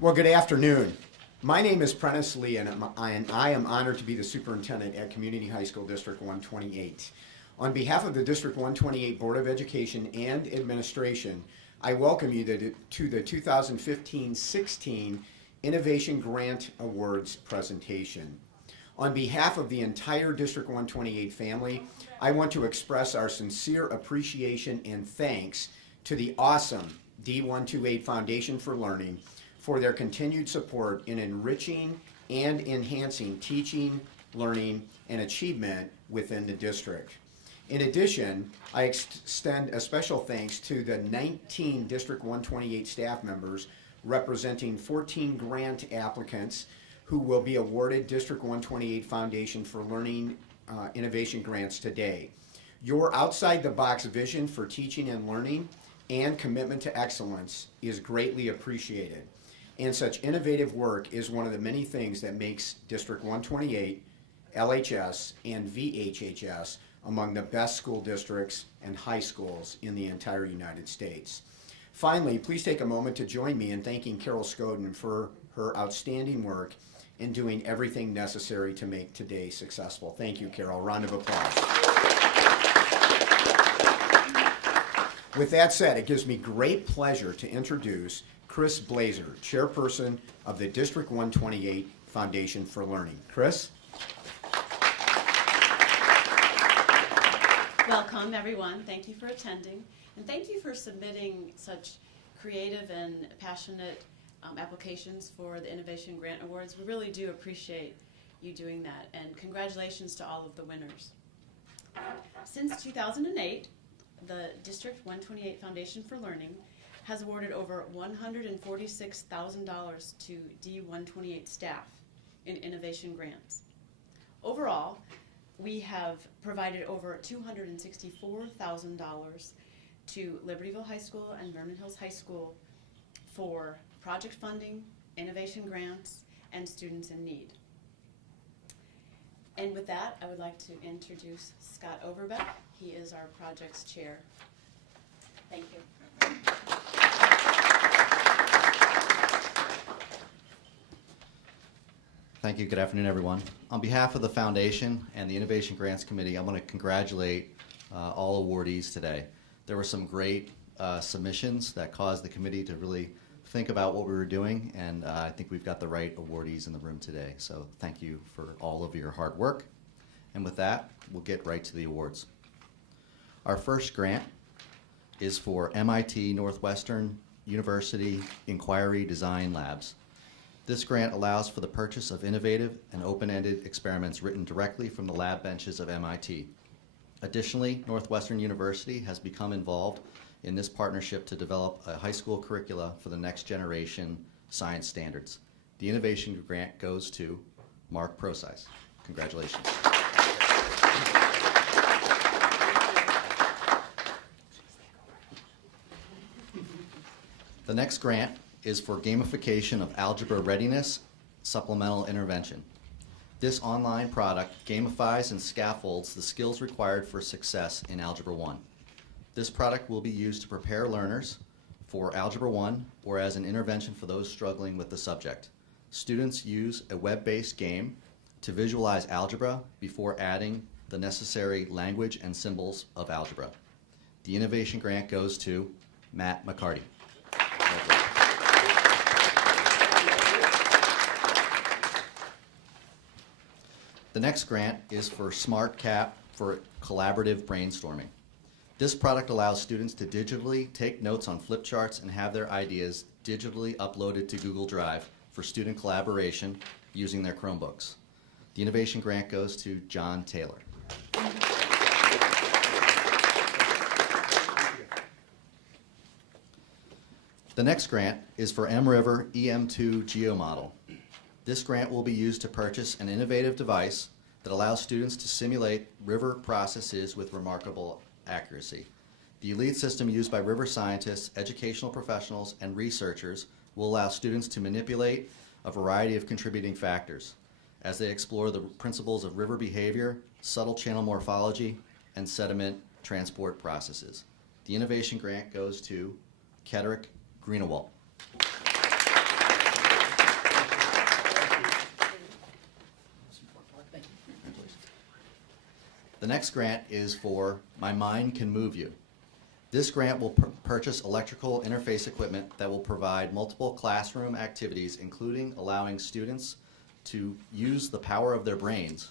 Well, good afternoon. My name is Prentice Lee, and I am honored to be the superintendent at Community High School District 128. On behalf of the District 128 Board of Education and Administration, I welcome you to the 2015-16 Innovation Grant Awards presentation. On behalf of the entire District 128 family, I want to express our sincere appreciation and thanks to the awesome D128 Foundation for Learning for their continued support in enriching and enhancing teaching, learning, and achievement within the district. In addition, I extend a special thanks to the 19 District 128 staff members representing 14 grant applicants who will be awarded District 128 Foundation for Learning Innovation Grants today. Your outside-the-box vision for teaching and learning and commitment to excellence is greatly appreciated. And such innovative work is one of the many things that makes District 128, LHS, and VHHS among the best school districts and high schools in the entire United States. Finally, please take a moment to join me in thanking Carol Scoden for her outstanding work in doing everything necessary to make today successful. Thank you, Carol. Round of applause. With that said, it gives me great pleasure to introduce Chris Blazer, Chairperson of the District 128 Foundation for Learning. Chris? Welcome, everyone. Thank you for attending, and thank you for submitting such creative and passionate applications for the Innovation Grant Awards. We really do appreciate you doing that, and congratulations to all of the winners. Since 2008, the District 128 Foundation for Learning has awarded over $146,000 to D128 staff in innovation grants. Overall, we have provided over $264,000 to Libertyville High School and Vernon Hills High School for project funding, innovation grants, and students in need. And with that, I would like to introduce Scott Overbeck. He is our project's chair. Thank you. Thank you. Good afternoon, everyone. On behalf of the Foundation and the Innovation Grants Committee, I want to congratulate all awardees today. There were some great submissions that caused the committee to really think about what we were doing, and I think we've got the right awardees in the room today. So thank you for all of your hard work. And with that, we'll get right to the awards. Our first grant is for MIT Northwestern University Inquiry Design Labs. This grant allows for the purchase of innovative and open-ended experiments written directly from the lab benches of MIT. Additionally, Northwestern University has become involved in this partnership to develop a high school curricula for the next generation science standards. The innovation grant goes to Mark Proseis. Congratulations. The next grant is for gamification of algebra readiness supplemental intervention. This online product gamifies and scaffolds the skills required for success in Algebra 1. This product will be used to prepare learners for Algebra 1 or as an intervention for those struggling with the subject. Students use a web-based game to visualize algebra before adding the necessary language and symbols of algebra. The innovation grant goes to Matt McCarty. The next grant is for SmartCap for collaborative brainstorming. This product allows students to digitally take notes on flip charts and have their ideas digitally uploaded to Google Drive for student collaboration using their Chromebooks. The innovation grant goes to John Taylor. The next grant is for MRiver EM2 GeoModel. This grant will be used to purchase an innovative device that allows students to simulate river processes with remarkable accuracy. The elite system used by river scientists, educational professionals, and researchers will allow students to manipulate a variety of contributing factors as they explore the principles of river behavior, subtle channel morphology, and sediment transport processes. The innovation grant goes to Kedrick Greenewalt. next grant is for My Mind Can Move You. This grant will purchase electrical interface equipment that will provide multiple classroom activities, including allowing students to use the power of their brains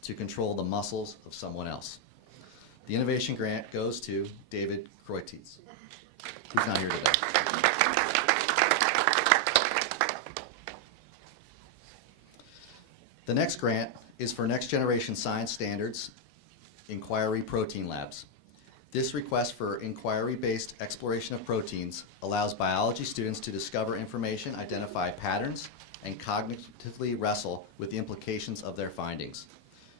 to control the muscles of someone else. The innovation grant goes to David Kroititz, who's not here today. The next grant is for Next Generation Science Standards Inquiry Protein Labs. This request for inquiry-based exploration of proteins allows biology students to discover information, identify patterns, and cognitively wrestle with the implications of their findings.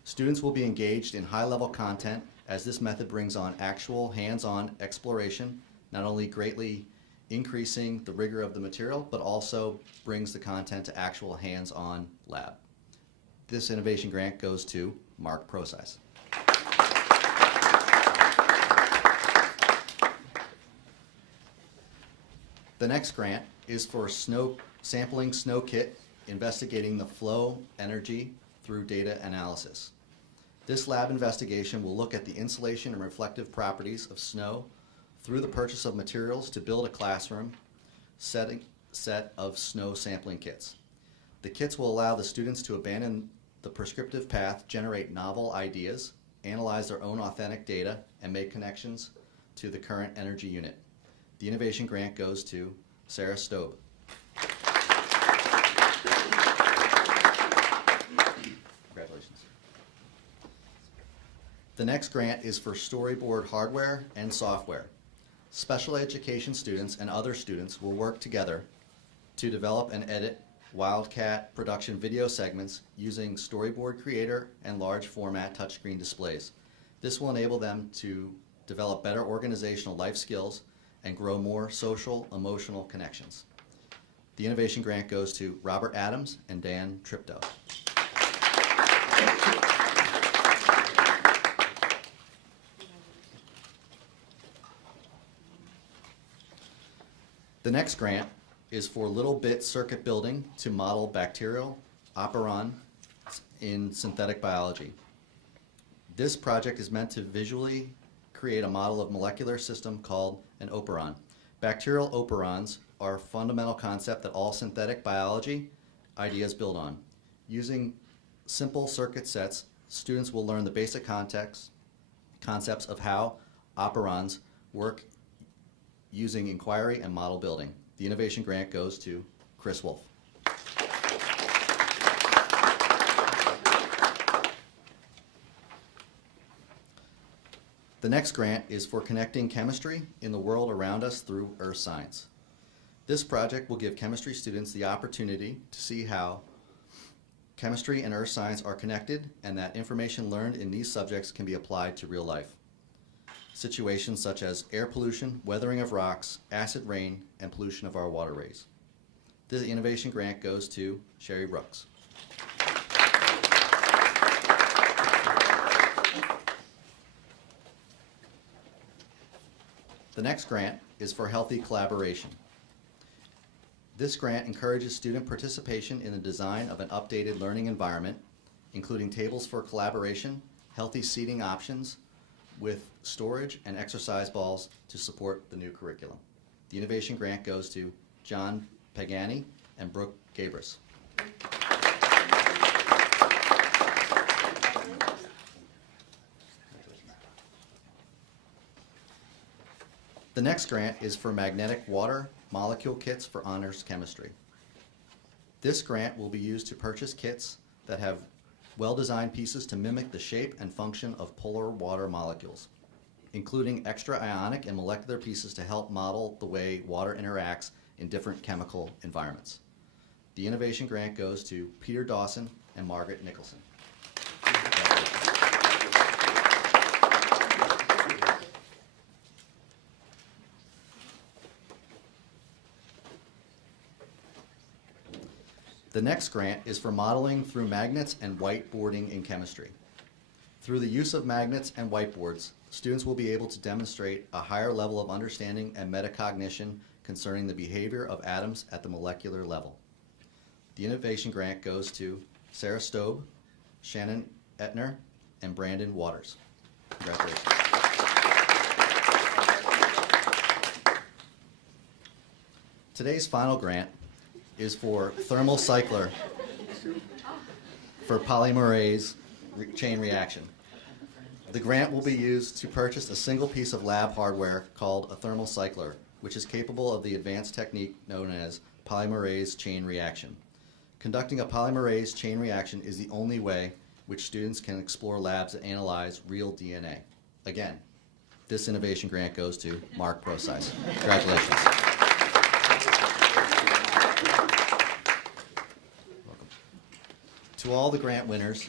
Students will be engaged in high-level content as this method brings on actual hands-on exploration, not only greatly increasing the rigor of the material, but also brings the content to actual hands-on lab. This innovation grant goes to Mark Prosize. The next grant is for sampling snow kit, investigating the flow energy through data analysis. This lab investigation will look at the insulation and reflective properties of snow through the purchase of materials to build a classroom set of snow sampling kits. The kits will allow the students to abandon the prescriptive path, generate novel ideas, analyze their own authentic data, and make connections to the current energy unit. The innovation grant goes to Sarah Stobe. Congratulations. The next grant is for storyboard hardware and software. Special education students and other students will work together to develop and edit Wildcat production video segments using Storyboard Creator and large format touchscreen displays. This will enable them to develop better organizational life skills and grow more social, emotional connections. The innovation grant goes to Robert Adams and Dan Tripto. The next grant is for Little Bit Circuit Building to model bacterial operon in synthetic biology. This project is meant to visually create a model of molecular system called an operon. Bacterial operons are a fundamental concept that all synthetic biology ideas build on. Using simple circuit sets, students will learn the basic concepts of how operons work using inquiry and model building. The innovation grant goes to Chris Wolf. The next grant is for connecting chemistry in the world around us through earth science. This project will give chemistry students the opportunity to see how chemistry and earth science are connected and that information learned in these subjects can be applied to real life. Situations such as air pollution, weathering of rocks, acid rain, and pollution of our waterways. The innovation grant goes to Sherry Brooks. The next grant is for healthy collaboration. This grant encourages student participation in the design of an updated learning environment, including tables for collaboration, healthy seating options, with storage and exercise balls to support the new curriculum. The innovation grant goes to John Pagani and Brooke Gabris. The next grant is for magnetic water molecule kits for honors chemistry. This grant will be used to purchase kits that have well-designed pieces to mimic the shape and function of polar water molecules, including extra ionic and molecular pieces to help model the way water interacts in different chemical environments. The innovation grant goes to Peter Dawson and Margaret Nicholson. The next grant is for modeling through magnets and whiteboarding in chemistry. Through the use of magnets and whiteboards, students will be able to demonstrate a higher level of understanding and metacognition concerning the behavior of atoms at the molecular level. The innovation grant goes to Sarah Stobe, Shannon Etner, and Brandon Waters. Congratulations. Today's final grant is for thermal cycler for polymerase chain reaction. The grant will be used to purchase a single piece of lab hardware called a thermal cycler, which is capable of the advanced technique known as polymerase chain reaction. Conducting a polymerase chain reaction is the only way which students can explore labs that analyze real DNA. Again, this innovation grant goes to Mark Proseis. Congratulations. Welcome. To all the grant winners,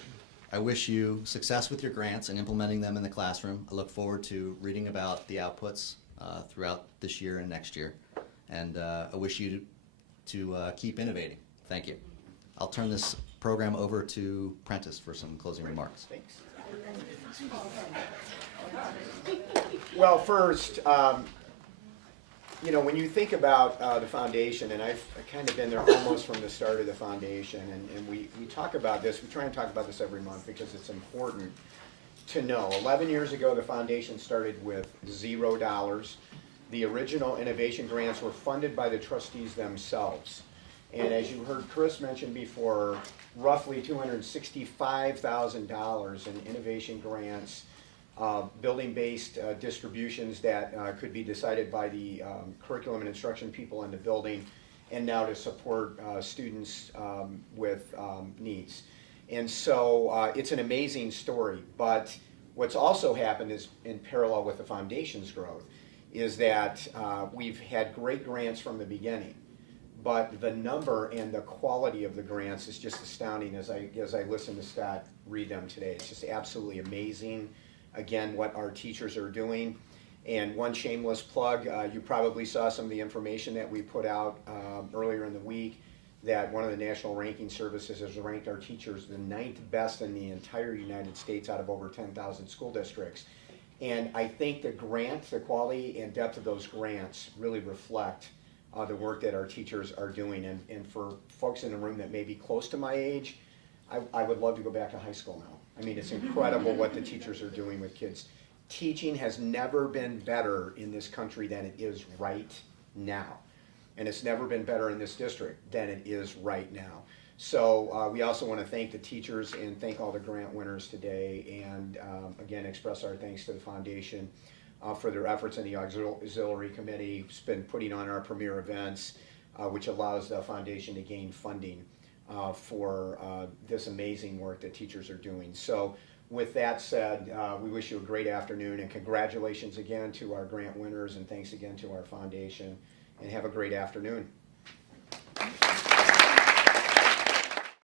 I wish you success with your grants and implementing them in the classroom. I look forward to reading about the outputs throughout this year and next year. And I wish you to keep innovating. Thank you. I'll turn this program over to Prentice for some closing remarks. Thanks. Well, first, when you think about the foundation, and I've kind of been there almost from the start of the foundation, and we talk about this, we try and talk about this every month because it's important to know. 11 years ago, the foundation started with $0. The original innovation grants were funded by the trustees themselves. And as you heard Chris mention before, roughly $265,000 in innovation grants, building-based distributions that could be decided by the curriculum and instruction people in the building, and now to support students with needs. And so it's an amazing story, but what's also happened is, in parallel with the foundation's growth, is that we've had great grants from the beginning. But the number and the quality of the grants is just astounding as I listen to Scott read them today. It's just absolutely amazing, again, what our teachers are doing. And one shameless plug, you probably saw some of the information that we put out earlier in the week, that one of the national ranking services has ranked our teachers the 9th best in the entire United States out of over 10,000 school districts. And I think the grant, the quality and depth of those grants really reflect the work that our teachers are doing. And for folks in the room that may be close to my age, I would love to go back to high school now. I mean, it's incredible what the teachers are doing with kids. Teaching has never been better in this country than it is right now. And it's never been better in this district than it is right now. So we also want to thank the teachers and thank all the grant winners today, and again, express our thanks to the foundation for their efforts in the auxiliary committee. It's been putting on our premier events, which allows the foundation to gain funding for this amazing work that teachers are doing. So with that said, we wish you a great afternoon, and congratulations again to our grant winners, and thanks again to our foundation, and have a great afternoon.